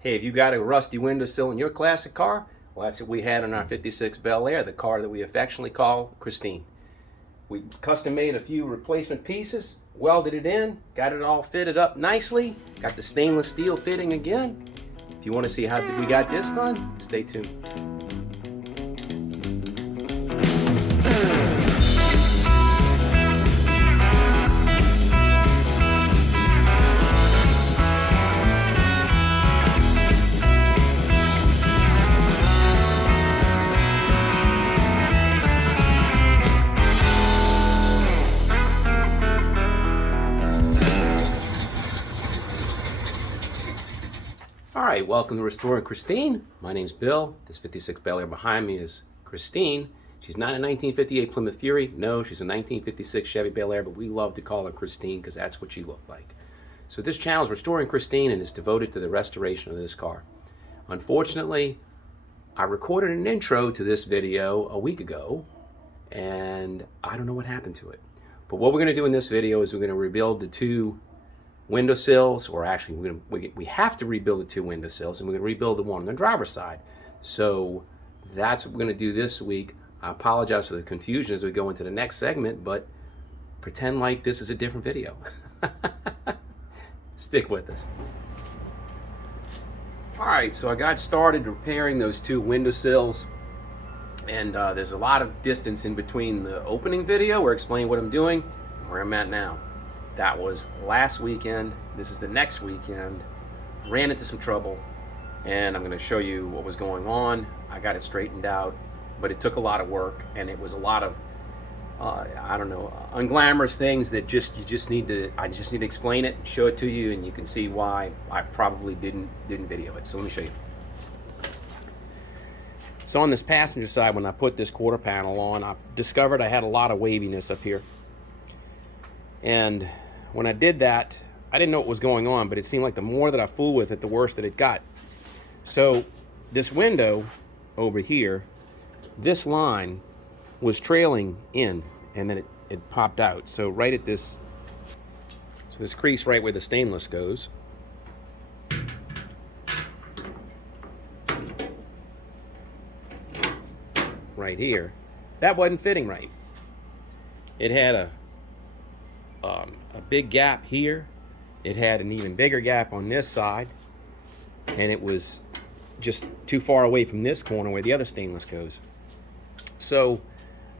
Hey, if you got a rusty windowsill in your classic car, well, that's what we had in our 56 Bel Air, the car that we affectionately call Christine. We custom made a few replacement pieces, welded it in, got it all fitted up nicely, got the stainless steel fitting again. If you want to see how we got this done, stay tuned. Alright, welcome to Restoring Christine. My name's Bill. This 56 Bel Air behind me is Christine. She's not a 1958 Plymouth Fury. No, she's a 1956 Chevy Bel Air, but we love to call her Christine because that's what she looked like. So this channel is Restoring Christine and is devoted to the restoration of this car. Unfortunately, I recorded an intro to this video a week ago, and I don't know what happened to it. But what we're going to do in this video is we're going to rebuild the two windowsills, or actually we have to rebuild the two windowsills, and we're going to rebuild the one on the driver's side. So that's what we're going to do this week. I apologize for the confusion as we go into the next segment, but pretend like this is a different video. Stick with us. Alright, so I got started repairing those two windowsills, and there's a lot of distance in between the opening video where I explain what I'm doing and where I'm at now. That was last weekend. This is the next weekend. Ran into some trouble, and I'm going to show you what was going on. I got it straightened out, but it took a lot of work, and it was a lot of I don't know, unglamorous things that I just need to explain it and show it to you, and you can see why I probably didn't video it. So let me show you. So on this passenger side, when I put this quarter panel on, I discovered I had a lot of waviness up here, and when I did that, I didn't know what was going on, but it seemed like the more that I fooled with it, the worse that it got. So this window over here, this line was trailing in, and then it popped out. So right at this, so this crease right where the stainless goes, right here, that wasn't fitting right. It had a big gap here. It had an even bigger gap on this side, and it was just too far away from this corner where the other stainless goes. So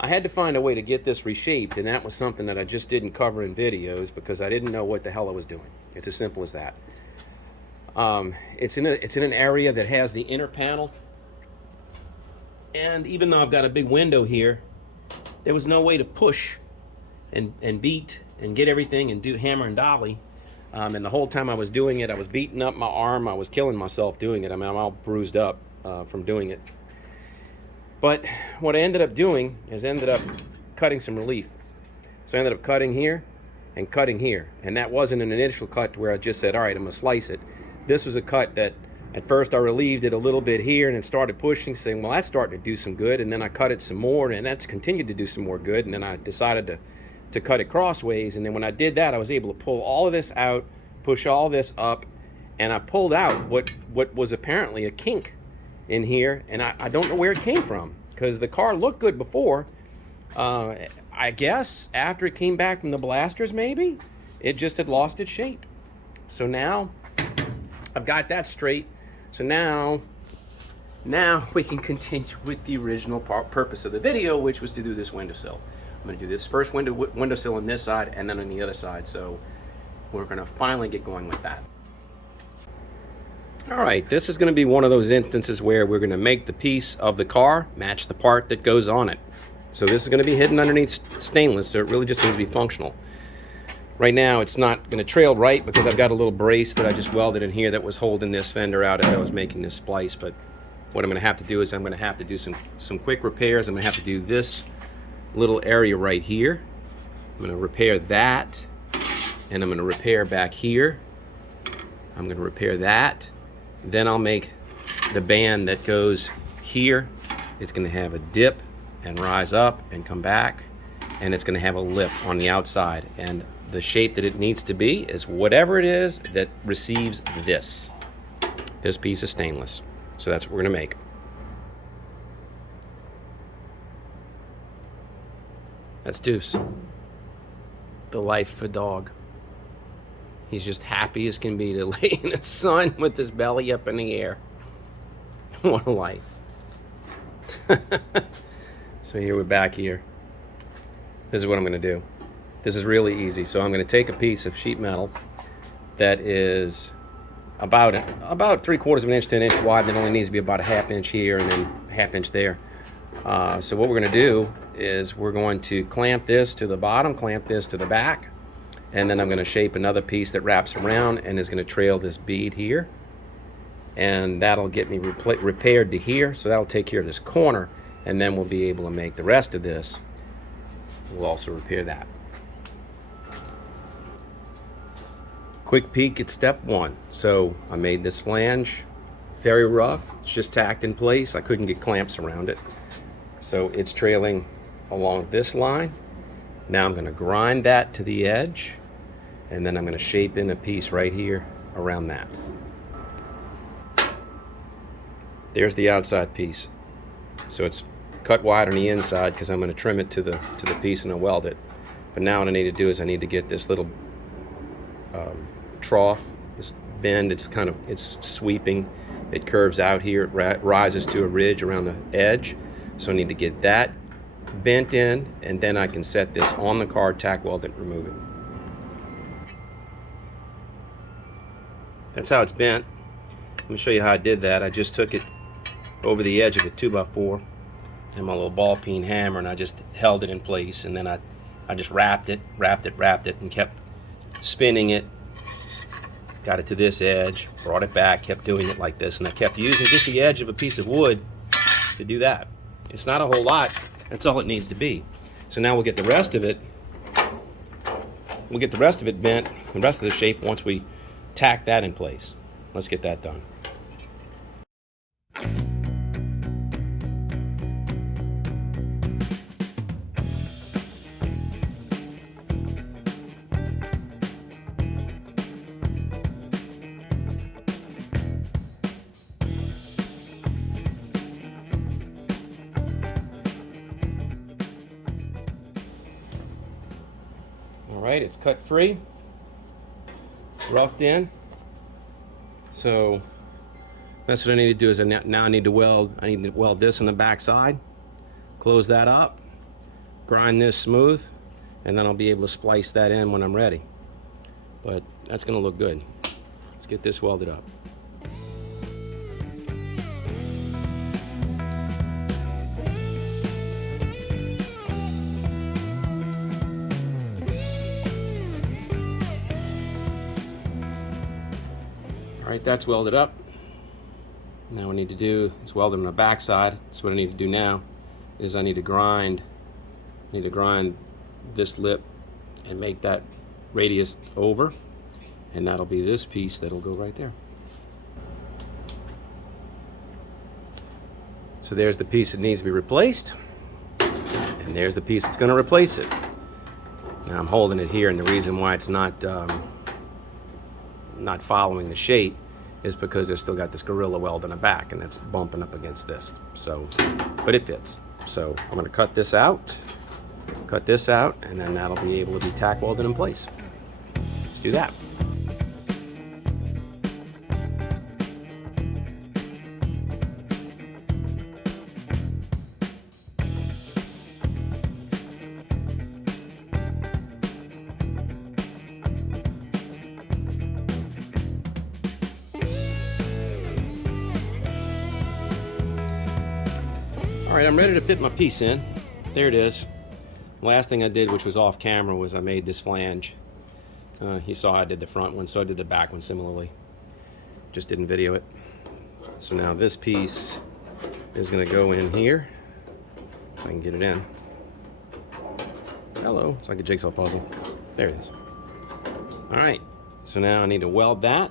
I had to find a way to get this reshaped, and that was something that I just didn't cover in videos because I didn't know what the hell I was doing. It's as simple as that. It's in an area that has the inner panel, and even though I've got a big window here, there was no way to push and beat and get everything and do hammer and dolly. And the whole time I was doing it, I was beating up my arm. I was killing myself doing it. I mean, I'm all bruised up from doing it. But what I ended up doing is ended up cutting some relief. So I ended up cutting here and cutting here. And that wasn't an initial cut where I just said, all right, I'm going to slice it. This was a cut that at first I relieved it a little bit here and then started pushing, saying, well, that's starting to do some good. And then I cut it some more, and that's continued to do some more good. And then I decided to cut it crossways, and then when I did that, I was able to pull all of this out, push all this up, and I pulled out what was apparently a kink in here, and I don't know where it came from, because the car looked good before. I guess after it came back from the blasters, maybe it just had lost its shape. So now I've got that straight. So now we can continue with the original purpose of the video, which was to do this windowsill. I'm going to do this first windowsill on this side and then on the other side. So we're going to finally get going with that. All right, this is going to be one of those instances where we're going to make the piece of the car match the part that goes on it. So this is going to be hidden underneath stainless, so it really just needs to be functional. Right now it's not going to trail right because I've got a little brace that I just welded in here that was holding this fender out as I was making this splice. But what I'm going to have to do is I'm going to have to do some quick repairs. I'm going to have to do this little area right here. I'm going to repair that, and I'm going to repair back here. I'm going to repair that. Then I'll make the band that goes here. It's going to have a dip and rise up and come back, and it's going to have a lip on the outside, and the shape that it needs to be is whatever it is that receives this. this piece of stainless. So that's what we're going to make. That's Deuce, the life of a dog. He's just happy as can be to lay in the sun with his belly up in the air. What a life. So here we're back here. This is what I'm going to do. This is really easy. So I'm going to take a piece of sheet metal that is about 3/4 of an inch to an inch wide. That only needs to be about a 1/2 inch here and then a 1/2 inch there. So what we're going to do is we're going to clamp this to the bottom, clamp this to the back, and then I'm going to shape another piece that wraps around and is going to trail this bead here, and that'll get me repaired to here. So that'll take care of this corner, and then we'll be able to make the rest of this. We'll also repair that. Quick peek at step one. So I made this flange very rough. It's just tacked in place. I couldn't get clamps around it. So it's trailing along this line. Now I'm going to grind that to the edge, and then I'm going to shape in a piece right here around that. There's the outside piece. So it's cut wide on the inside because I'm going to trim it to the piece and I'll weld it. But now what I need to do is I need to get this little trough, this bend. It's sweeping. It curves out here. It rises to a ridge around the edge. So I need to get that bent in, and then I can set this on the car, tack weld it, remove it. That's how it's bent. Let me show you how I did that. I just took it over the edge of a 2x4 and my little ball peen hammer, and I just held it in place, and then I just wrapped it, and kept spinning it. Got it to this edge, brought it back, kept doing it like this, and I kept using just the edge of a piece of wood to do that. It's not a whole lot. That's all it needs to be. So now we'll get the rest of it. We'll get the rest of it bent, the rest of the shape, once we tack that in place. Let's get that done. Alright, it's cut free, roughed in. So that's what I need to do. Is now I need to weld this on the back side, close that up, grind this smooth, and then I'll be able to splice that in when I'm ready. But that's going to look good. Let's get this welded up. Alright, that's welded up. Now what I need to do is weld it on the back side. So what I need to do now is I need to grind this lip and make that radius over, and that'll be this piece that'll go right there. So there's the piece that needs to be replaced, and there's the piece that's going to replace it. Now I'm holding it here, and the reason why it's not following the shape is because they've still got this gorilla weld in the back, and that's bumping up against this. So, but it fits. So I'm going to cut this out, and then that'll be able to be tack welded in place. Let's do that. Alright, I'm ready to fit my piece in. There it is. Last thing I did, which was off camera, was I made this flange. You saw I did the front one, so I did the back one similarly. Just didn't video it. So now this piece is going to go in here. If I can get it in. Hello, it's like a jigsaw puzzle. There it is. Alright, so now I need to weld that.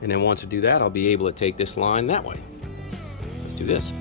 And then once I do that, I'll be able to take this line that way. Let's do this.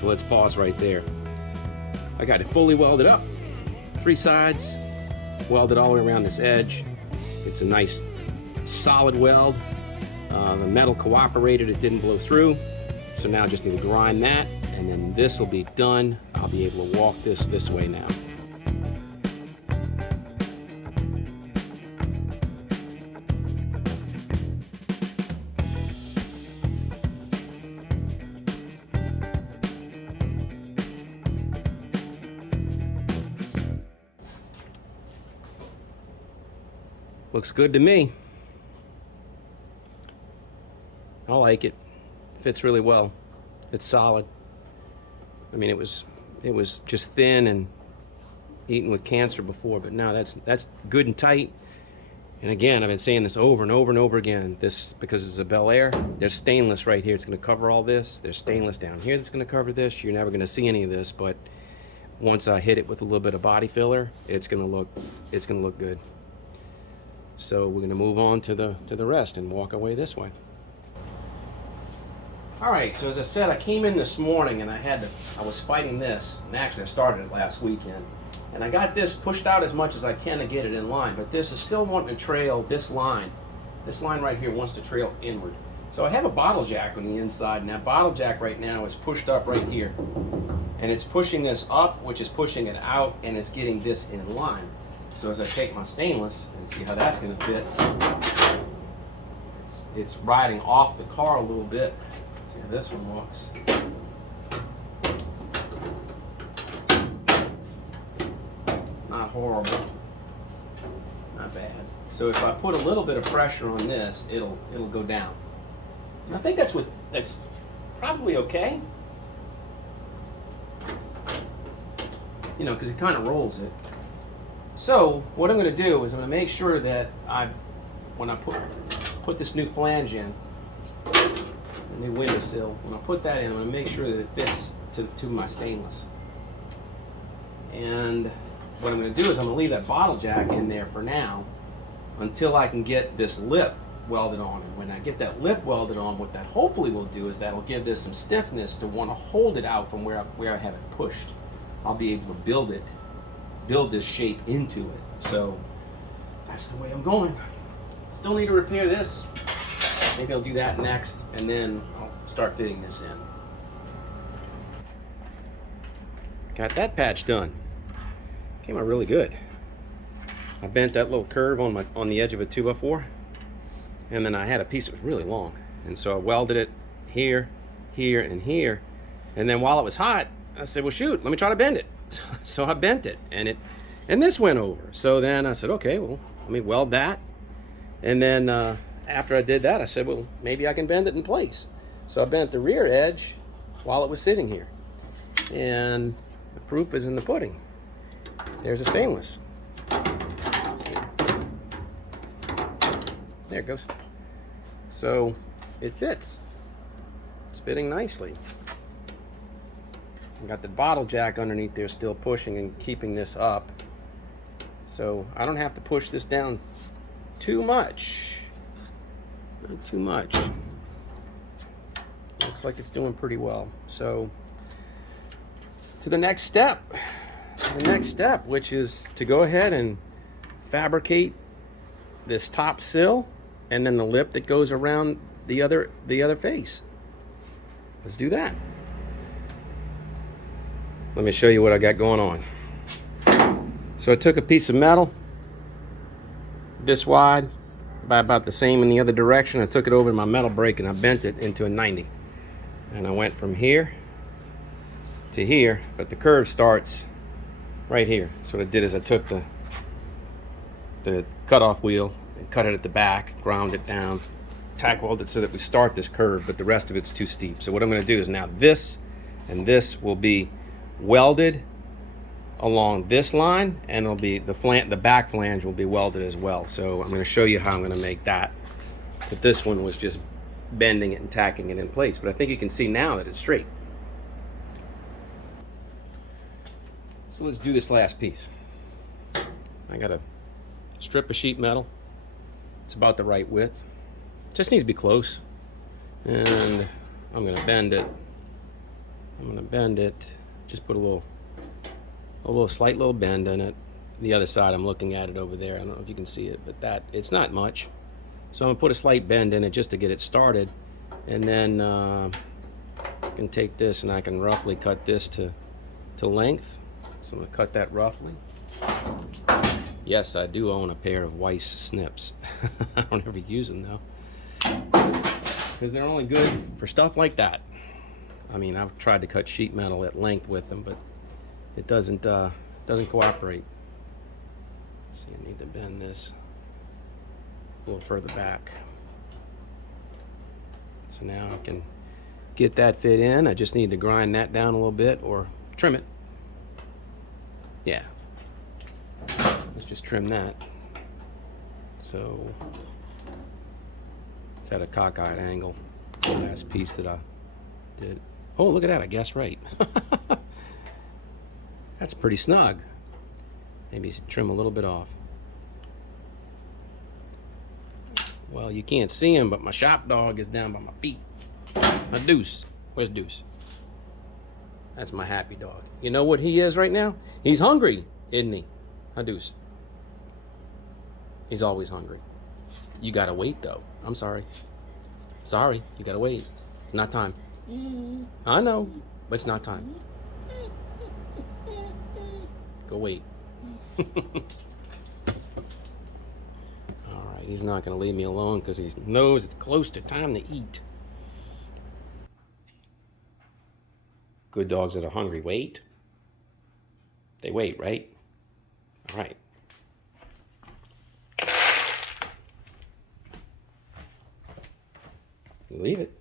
So let's pause right there. I got it fully welded up. 3 sides, welded all the way around this edge. It's a nice solid weld. The metal cooperated, it didn't blow through. So now I just need to grind that, and then this will be done. I'll be able to walk this way now. Looks good to me. I like it. Fits really well. It's solid. I mean, it was just thin and eaten with cancer before, but now that's good and tight. And again, I've been saying this over and over and over again. This, because it's a Bel Air, there's stainless right here. It's going to cover all this. There's stainless down here that's going to cover this. You're never going to see any of this, but once I hit it with a little bit of body filler, it's going to look good. So we're going to move on to the rest and walk away this way. All right, so as I said, I came in this morning and I was fighting this, and actually I started it last weekend, and I got this pushed out as much as I can to get it in line, but this is still wanting to trail this line. This line right here wants to trail inward. So I have a bottle jack on the inside, and that bottle jack right now is pushed up right here, and it's pushing this up, which is pushing it out, and it's getting this in line. So as I take my stainless and see how that's going to fit, it's riding off the car a little bit. Let's see how this one looks. Not horrible, not bad. So if I put a little bit of pressure on this, it'll go down. And I think that's probably okay. You know, because it kind of rolls it. So what I'm going to do is I'm going to make sure that when I put this new flange in, the new window sill, when I put that in, I'm going to make sure that it fits to my stainless. And what I'm going to do is I'm going to leave that bottle jack in there for now until I can get this lip welded on. And when I get that lip welded on, what that hopefully will do is that'll give this some stiffness to want to hold it out from where I have it pushed. I'll be able to build this shape into it. So that's the way I'm going. Still need to repair this. Maybe I'll do that next, and then I'll start fitting this in. Got that patch done. Came out really good. I bent that little curve on the edge of a 2x4, and then I had a piece that was really long, and so I welded it here, here, and here. And then while it was hot, I said, well, shoot, let me try to bend it. So I bent it, and this went over. So then I said, okay, well, let me weld that. And then after I did that, I said, well, maybe I can bend it in place. So I bent the rear edge while it was sitting here. And the proof is in the pudding. There's a stainless. Let's see. There it goes. So it fits. It's fitting nicely. I've got the bottle jack underneath there still pushing and keeping this up. So I don't have to push this down too much. Not too much. Looks like it's doing pretty well. So to the next step. Which is to go ahead and fabricate this top sill and then the lip that goes around the other face. Let's do that. Let me show you what I got going on. So I took a piece of metal this wide, by about the same in the other direction. I took it over to my metal brake and I bent it into a 90. And I went from here to here, but the curve starts right here. So what I did is I took the cutoff wheel and cut it at the back, ground it down, tack welded so that we start this curve, but the rest of it's too steep. So what I'm going to do is now this and this will be welded along this line, and it'll be the back flange will be welded as well. So I'm going to show you how I'm going to make that. But this one was just bending it and tacking it in place. But I think you can see now that it's straight. So let's do this last piece. I got a strip of sheet metal. It's about the right width. Just needs to be close. And I'm going to bend it I'm gonna bend it, just put a slight little bend in it. The other side, I'm looking at it over there. I don't know if you can see it, but it's not much. So I'm gonna put a slight bend in it just to get it started. And then I can take this and I can roughly cut this to length. So I'm gonna cut that roughly. Yes, I do own a pair of Weiss snips. I don't ever use them though, because they're only good for stuff like that. I mean, I've tried to cut sheet metal at length with them, but it doesn't cooperate. So you need to bend this a little further back. So now I can get that fit in. I just need to grind that down a little bit or trim it. Yeah. Let's just trim that. So it's at a cockeyed angle. The last piece that I did. Oh, look at that, I guessed right. That's pretty snug. Maybe trim a little bit off. Well, you can't see him, but my shop dog is down by my feet. My Deuce. Where's Deuce? That's my happy dog. You know what he is right now? He's hungry, isn't he? Huh, Deuce? He's always hungry. You gotta wait, though. I'm sorry. Sorry, you gotta wait. It's not time. I know, but it's not time. Go wait. All right, he's not gonna leave me alone because he knows it's close to time to eat. Good dogs that are hungry wait. They wait, right? All right. Leave it.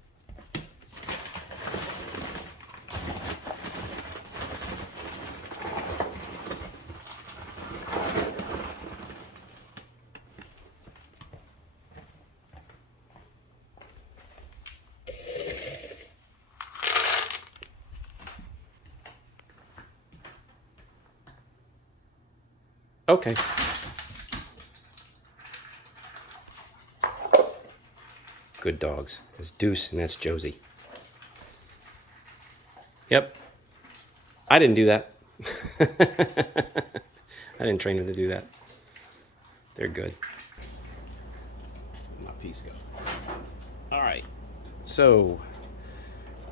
Okay. Good dogs. That's Deuce and that's Josie. Yep. I didn't do that. I didn't train them to do that. They're good. My piece go. All right. So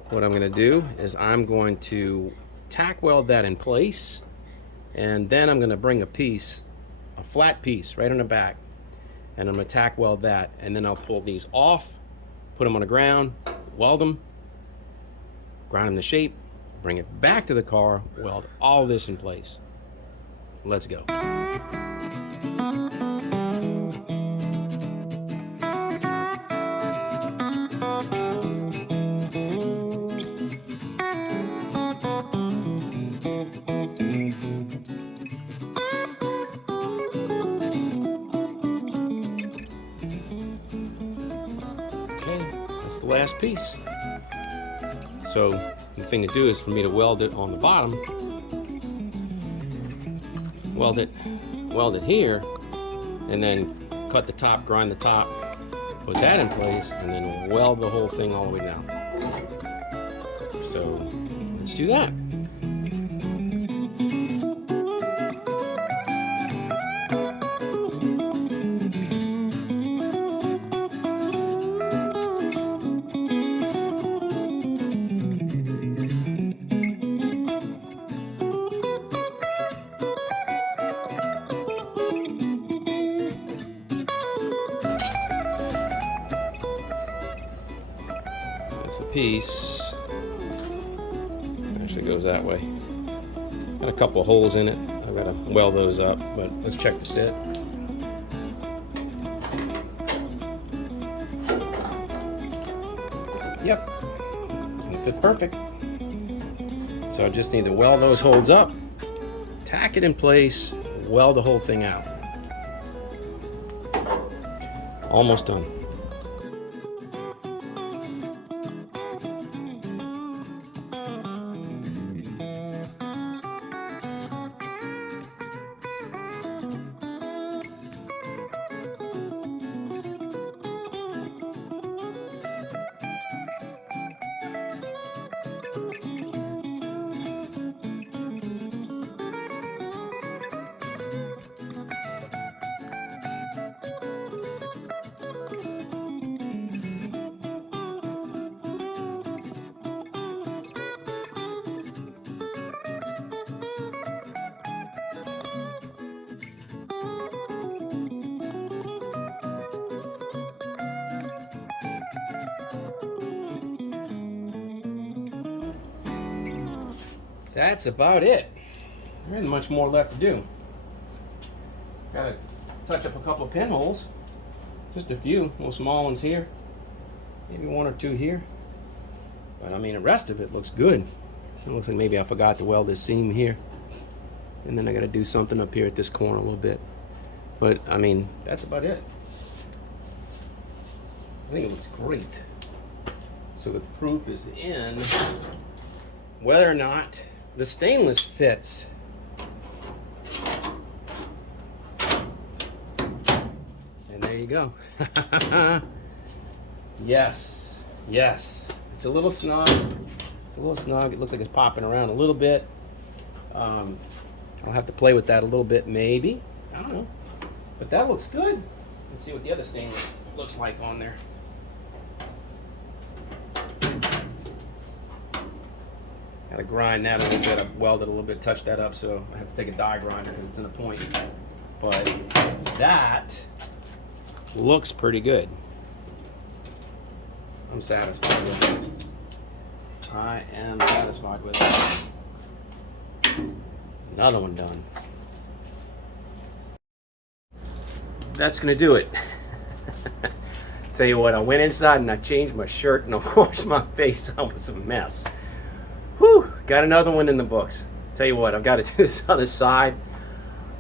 what I'm going to do is I'm going to tack weld that in place. And then I'm going to bring a flat piece right on the back, and I'm going to tack weld that, and then I'll pull these off, put them on the ground, weld them, grind them to shape, bring it back to the car, weld all this in place. Let's go. Last piece. So the thing to do is for me to weld it on the bottom, weld it here, and then cut the top, grind the top, put that in place, and then weld the whole thing all the way down. So let's do that. That's the piece. Actually goes that way. Got a couple holes in it. I've got to weld those up, but let's check the fit. Yep, it fit perfect. So I just need to weld those holes up, tack it in place, weld the whole thing out. Almost done. that's about it. There isn't much more left to do. Gotta touch up a couple of pinholes. Just a few, little small ones here. Maybe one or two here. But I mean, the rest of it looks good. It looks like maybe I forgot to weld this seam here. And then I gotta do something up here at this corner a little bit. But I mean, that's about it. I think it looks great. So the proof is in whether or not the stainless fits. And there you go. Yes, yes. It's a little snug. It's a little snug. It looks like it's popping around a little bit. I'll have to play with that a little bit, maybe. I don't know. But that looks good. Let's see what the other stainless looks like on there. Gotta grind that a little bit. I've welded a little bit, touched that up, so I have to take a die grinder because it's in a point. But that looks pretty good. I'm satisfied with it. I am satisfied with it. Another one done. That's gonna do it. Tell you what, I went inside and I changed my shirt and I washed my face. I was a mess. Whew, got another one in the books. Tell you what, I've got to do this other side.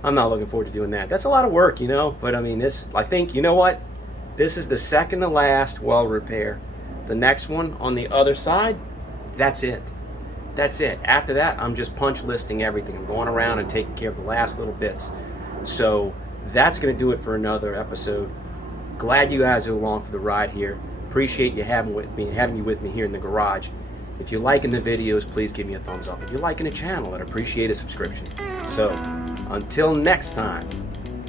I'm not looking forward to doing that. That's a lot of work, you know, but I mean, this, I think, you know what? This is the second to last weld repair. The next one on the other side, that's it. That's it. After that, I'm just punch listing everything. I'm going around and taking care of the last little bits. So that's going to do it for another episode. Glad you guys are along for the ride here. Appreciate you having you with me here in the garage. If you're liking the videos, please give me a thumbs up. If you're liking the channel, I'd appreciate a subscription. So until next time,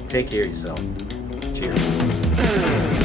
take care of yourself. Cheers.